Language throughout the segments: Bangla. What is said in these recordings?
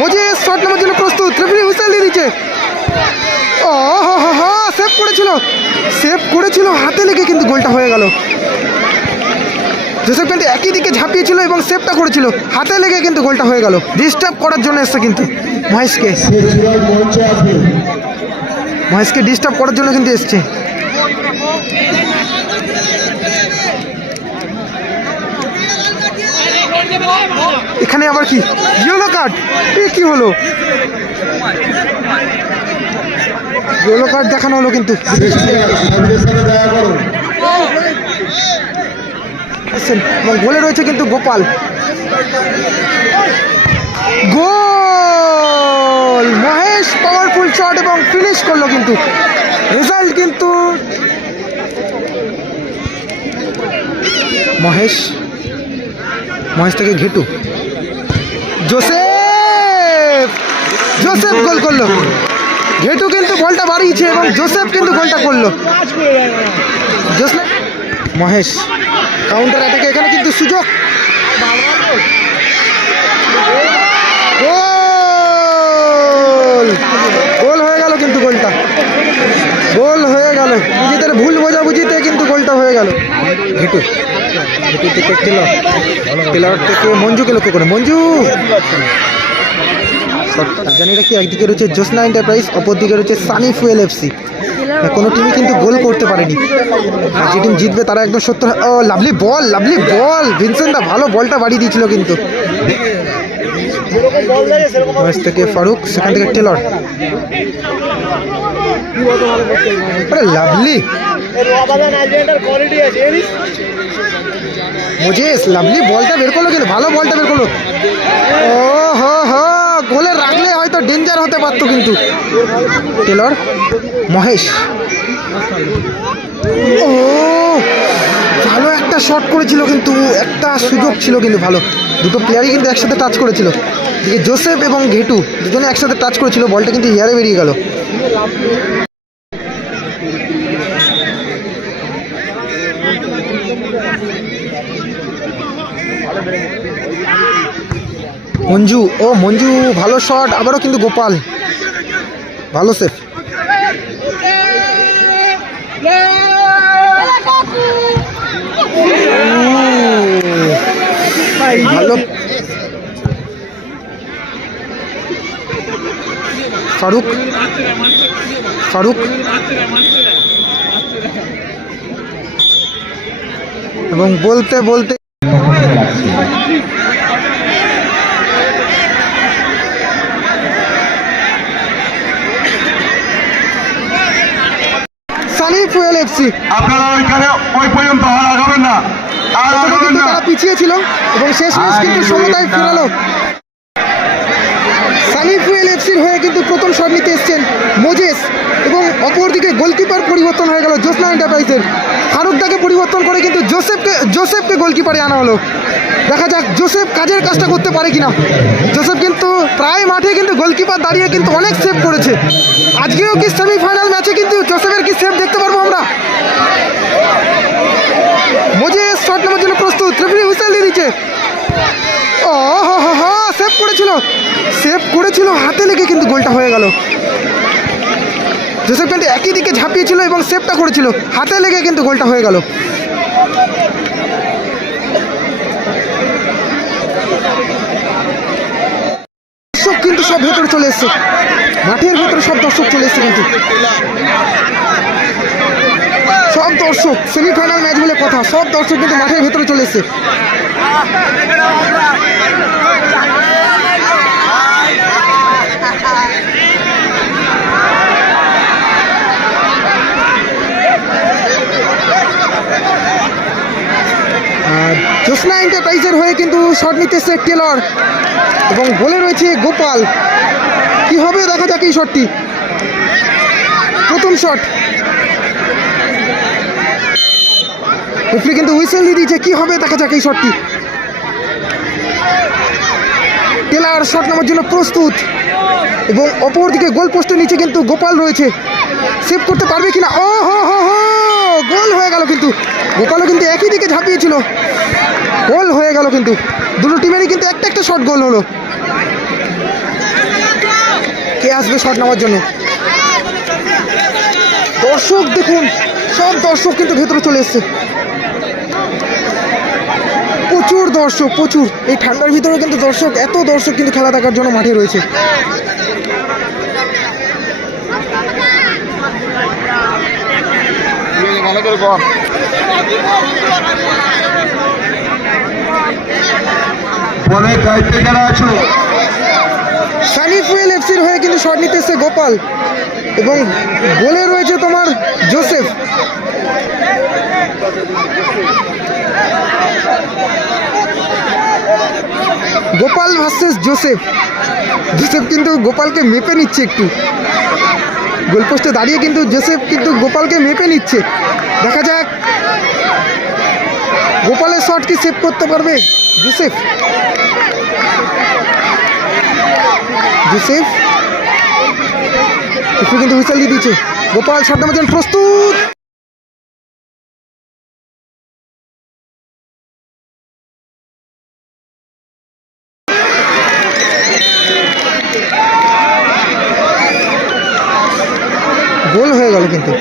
মোজেস শট নেওয়ার জন্য প্রস্তুত রেফারি হুইসেল দিয়ে দিচ্ছে ও হো সেভ করেছিল সেভ করেছিল হাতে লেগে কিন্তু গোলটা হয়ে গেল জোসেফ কিন্তু একই দিকে ঝাঁপিয়েছিল এবং সেভটা করেছিল হাতে লেগে কিন্তু গোলটা হয়ে গেল ডিস্টার্ব করার জন্য এসছে কিন্তু মহেশকে মহেশকে ডিস্টার্ব করার জন্য কিন্তু এসছে এখানে আবার কি? ইয়েলো কার্ড এ, কি হলো? ইয়েলো কার্ড দেখানো হলো কিন্তু। আসছেন এবং গোলে রয়েছে কিন্তু Gopal. Goal! Mahesh powerful shot এবং ফিনিশ করল কিন্তু। রেজাল্ট কিন্তু মহেশ মহেশ থেকে ঘেটু। জোসেফ! জোসেফ গোল করল। ঘেটু কিন্তু বলটা বাড়িয়েছে এবং জোসেফ কিন্তু গোলটা করল। জোসেফ মহেশ কাউন্টার অ্যাটাকে এখানে কিন্তু সুযোগ। গোল! গোল হয়ে গেল কিন্তু গোলটা। গোল হয়ে গেল। নিজেদের ভুল বোঝাবুঝিতে কিন্তু গোলটা হয়ে গেল। ঘেটু মঞ্জুকে লক্ষ্য করে মঞ্জু! জানি এটা কি একদিকে রয়েছে জোসনা এন্টারপ্রাইজ অপর দিকে রয়েছে সানি ফুয়েল এফসি কোনো টিমই কিন্তু গোল করতে পারেনি। আর যে টিম জিতবে, তারা একদম সত্তর ও, lovely ball lovely ball! Vincent ভালো বলটা বাড়িয়ে দিয়েছিল কিন্তু। থেকে ফারুক, সেখান থেকে টেলর আরে, লাভলি! মুজেস লাভলি বলটা বের করল কিন্তু, ভালো বলটা বের করল। ও হো হো গোলে রাখলে হয়তো ডেঞ্জার হতে পারতো কিন্তু। টেলর, মহেশ। ও, ভালো একটা শট করেছিল কিন্তু, একটা সুযোগ ছিল কিন্তু ভালো। দুটো প্লেয়ারই কিন্তু একসাথে টাচ করেছিল। জোসেফ এবং ঘেটু, দুজনে একসাথে টাচ করেছিল, বলটা কিন্তু ইয়ারে বেরিয়ে গেল। মঞ্জু, ও মঞ্জু ভালো শট আবারও কিন্তু গোপাল। ভালো সেফ ভালো। ফারুক ফারুক। এবং বলতে বলতে ফুয়েল এফসি আপনারা ওইখানে ওই পর্যন্ত আগাবেন না আর আগাবেন না। তারা পিছিয়ে ছিল এবং শেষ ম্যাচ কিন্তু সমতায় ফেরালো। সানি ফুয়েল এফসির হয়ে কিন্তু প্রথম শট নিতে এসছেন মোজেস এবং অপরদিকে গোলকিপার পরিবর্তন হয়ে গেল জোসনা এন্টারপ্রাইজের ফারুকদাকে পরিবর্তন করে কিন্তু জোসেফকে জোসেফকে গোলকিপারে আনা হলো। দেখা যাক জোসেফ কাজের কাজটা করতে পারে কিনা। জোসেফ কিন্তু প্রায় মাঠে কিন্তু গোলকিপার দাঁড়িয়ে কিন্তু অনেক সেভ করেছে। আজকেও কি সেমিফাইনাল ম্যাচে কিন্তু জোসেফের কি সেভ দেখতে পারব আমরা? মোজেস শট নেওয়ার জন্য প্রস্তুত। রেফারি হুইসেল দিয়ে দিচ্ছে। ও হো হো সেভ করেছিল। সেভ করেছিল, হাতে লেগে কিন্তু গোলটা হয়ে গেল। জোসেফ কিন্তু একই দিকে ঝাঁপিয়েছিল এবং সেভটা করেছিল। হাতে লেগে কিন্তু গোলটা হয়ে গেল। দর্শক কিন্তু সব ভেতরে চলে এসছে। মাঠের ভেতরে সব দর্শক চলে এসছে কিন্তু। সব দর্শক, সেমিফাইনাল ম্যাচ বলে কথা, সব দর্শক কিন্তু মাঠের ভেতরে চলে এসছে। জোসনা এন্টারপ্রাইজের হয়ে কিন্তু শট নিতেছে টেলর। এবং গোলে রয়েছে গোপাল, কি হবে? দেখা যাক এই শটটি। প্রথম শট। রেফারি কিন্তু হুইসেল দিয়ে দিয়েছে, কি হবে? দেখা যাক এই শটটি। টেলার শট নেওয়ার জন্য প্রস্তুত। এবং অপর দিকে গোল পোস্টের নিচে কিন্তু গোপাল রয়েছে। সেভ করতে পারবে কিনা? ও, হো হো হো! গোল হয়ে গেল কিন্তু। গোপালও কিন্তু একই দিকে ঝাঁপিয়েছিল। গোল হয়ে গেল কিন্তু। দুটো টিমেরই কিন্তু একটা একটা শট গোল হলো। কে আসবে শট নেওয়ার জন্য? দর্শক দেখুন, সব দর্শক কিন্তু ভেতরে চলে এসছে। প্রচুর দর্শক, প্রচুর। এই ঠান্ডার ভিতরে কিন্তু দর্শক, এত দর্শক কিন্তু খেলা দেখার জন্য মাঠে রয়েছে ভালো করে কর বলে দায়িত্বে যারা আছো সানি ফুয়েল এফসির হয়ে কিন্তু শট নিতেছে গোপাল এবং বলে রয়েছে তোমার Joseph. Gopal versus Joseph. Joseph কিন্তু গোপালকে মেপে নিচ্ছে একটু। গোলপোস্টে দাঁড়িয়ে কিন্তু জোসেফ কিন্তু গোপালকে মেপে নিচ্ছে। দেখা যাক। গোপালের শট কি সেভ করতে পারবে? জোসেফ। জোসেফ। কিন্তু হুইসেল দিয়ে দিচ্ছে গোপাল শটটা নেওয়ার প্রস্তুত গোল হয়ে গেল কিন্তু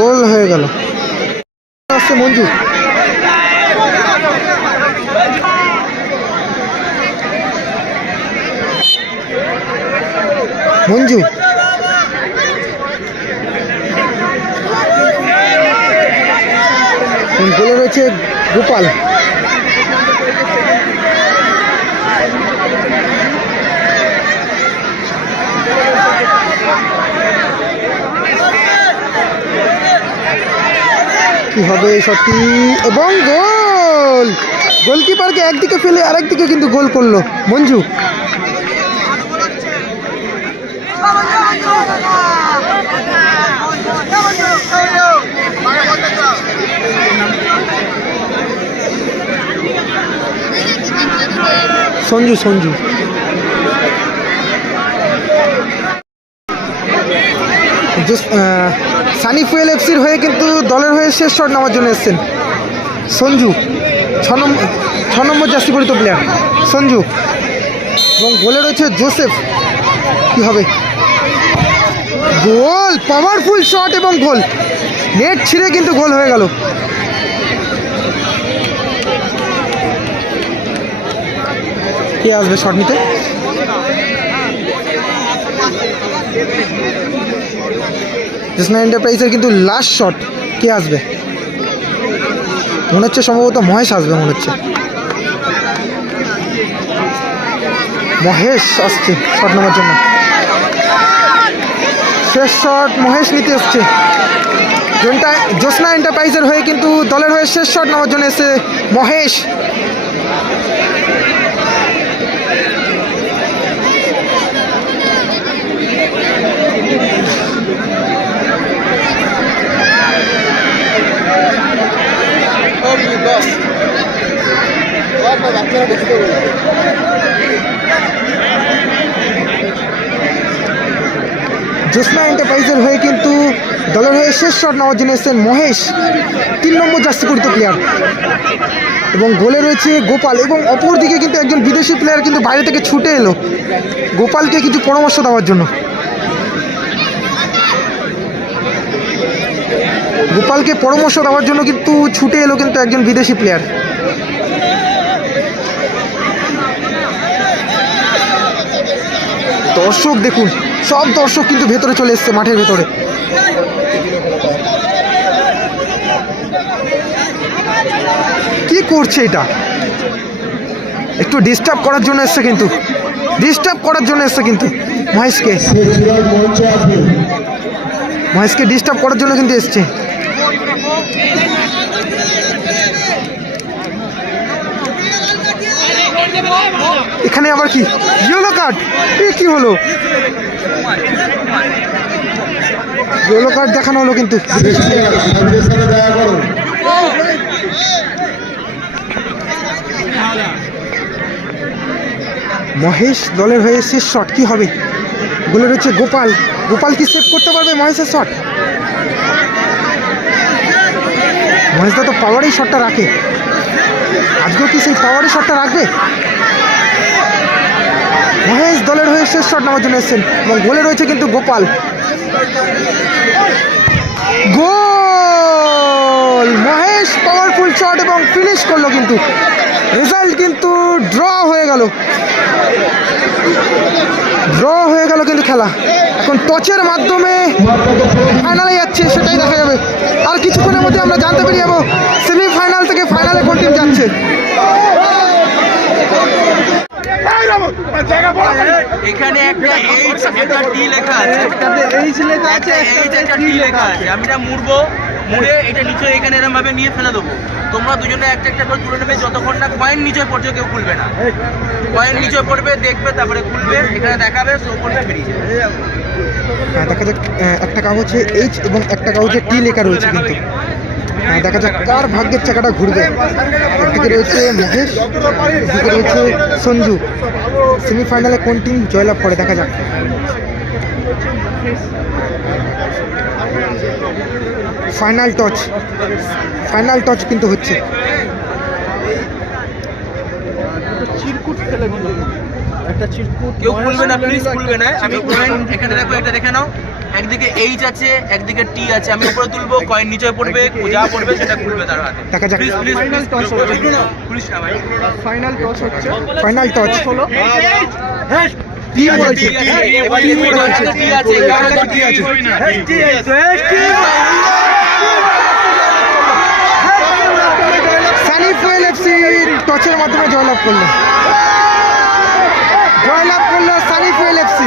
গোল হয়ে গেল। আসছে মঞ্জু। মঞ্জু। গোলে রয়েছে গোপাল? কি হবে শটটি, এবং গোল! গোলকিপারকে একদিকে ফেলে আরেকদিকে কিন্তু গোল করল মঞ্জু। সঞ্জু সঞ্জু। জাস্ট সানি ফুয়েল এফসির হয়ে কিন্তু দলের হয়ে শেষ শট নেওয়ার জন্য এসছেন। সঞ্জু, ছ নম্বর ছ নম্বর জার্সি পরিত প্লেয়ার সঞ্জু, এবং গোলে রয়েছে জোসেফ, কি হবে? গোল পাওয়ারফুল শট এবং গোল। নেট ছিঁড়ে কিন্তু গোল হয়ে গেল। কে আসবে শট নিতে? কৃষ্ণা এন্টারপ্রাইজের কিন্তু লাস্ট শট কে আসবে? মনে হচ্ছে সম্ভবত মহেশ আসবে, মনে হচ্ছে। মহেশ আসছে শট নেওয়ার জন্য। শেষ শট মহেশ নিতে এসছে। জ্যোৎস্না এন্টারপ্রাইজের হয়ে কিন্তু দলের হয়ে শেষ শট নেওয়ার জন্য এসে মহেশ। জ্যোৎস্না এন্টারপ্রাইজের হয়ে কিন্তু দলের হয়ে শেষ শট নেওয়ার জন্য এসেছেন মহেশ। তিন নম্বর জার্সি প্লেয়ার এবং গোলে রয়েছে গোপাল এবং অপর দিকে কিন্তু একজন বিদেশি প্লেয়ার কিন্তু বাইরে থেকে ছুটে এলো। গোপালকে কিছু পরামর্শ দেওয়ার জন্য। গোপালকে পরামর্শ দেওয়ার জন্য কিন্তু ছুটে এলো কিন্তু একজন বিদেশি প্লেয়ার দর্শক দেখুন, সব দর্শক কিন্তু ভেতরে চলে এসছে, মাঠের ভেতরে। কি করছে এটা? একটু ডিস্টার্ব করার জন্য এসছে কিন্তু। ডিস্টার্ব করার জন্য এসছে কিন্তু। মহেশকে। মহেশকে ডিস্টার্ব করার জন্য কিন্তু এসছে। এখানে আবার কি? ইয়েলো কার্ড এ কি হলো? ইয়েলো কার্ড দেখানো হলো কিন্তু। মহেশ দলের হয়ে শেষ শট কি হবে? গোলে রয়েছে গোপাল। গোপাল কি সেভ করতে পারবে মহেশের শট মহেশদা তো পাওয়ারই শটটা রাখে। আজকেও কি সেই পাওয়ারই শটটা রাখবে? মহেশ দলের হয়ে শেষ শট নেওয়ার জন্য এসেছেন এবং গোলে রয়েছে কিন্তু Gopal. Goal! Mahesh powerful shot এবং ফিনিশ করল কিন্তু। রেজাল্ট কিন্তু ড্র হয়ে গেল। ড্র হয়ে গেল কিন্তু খেলা। এখন টচের মাধ্যমে ফাইনালে যাচ্ছে সেটাই দেখা যাবে। আর কিছুক্ষণের মধ্যে আমরা জানতে পেরে যাব সেমিফাইনাল থেকে ফাইনালে কোন টিম যাচ্ছে। এখানে একটা এইচ একটা টি লেখা আছে। একটা এইচ একটা টি লেখা আছে। আমি এটা মুড়বো। মুড়ে এটা নিচে এখানে এরকম ভাবে নিয়ে ফেলে দেবো। তোমরা দুজনে একটা একটা করে তুলে নেবে যতক্ষণ না কয়েন নিচে পড়ছে কেউ খুলবে না। কয়েন নিচে পড়বে দেখবে তারপরে খুলবে এখানে দেখাবে শো করবে বেরিয়ে যাবে। হ্যাঁ, দেখা যাক একটা কাগজে এইচ এবং একটা কাগজে টি লেখা রয়েছে কিন্তু। হ্যাঁ, দেখা যাক কার ভাগ্যের চাকাটা ঘুরবে। একদিকে রয়েছে মহেশ একদিকে রয়েছে সঞ্জু। সেমিফাইনালে কোন টিম জয়লাভ করে দেখা যাক। ফাইনাল টচ ফাইনাল টচ কিন্তু হচ্ছে। একটা চিরকুট কেউ খুলবে না প্লিজ খুলবে না। আমি কয়েন এখানে দেখো এটা দেখে নাও। একদিকে এইচ আছে একদিকে টি আছে। আমি উপরে তুলবো কয়েন নিচে পড়বে যা পড়বে সেটা খুলবে তার হাতে। দেখা যাক। প্লিজ প্লিজ প্লিজ খুলিস না ভাই। ফাইনাল টচ হচ্ছে। ফাইনাল টচ হলো টি বলেছে এবার টি বলেছে টি আছে টি আছে। সানি ফুয়েল এফসি টচের মাধ্যমে জয়লাভ করল। জয়লাভ করল সানিফুয়েল এফসি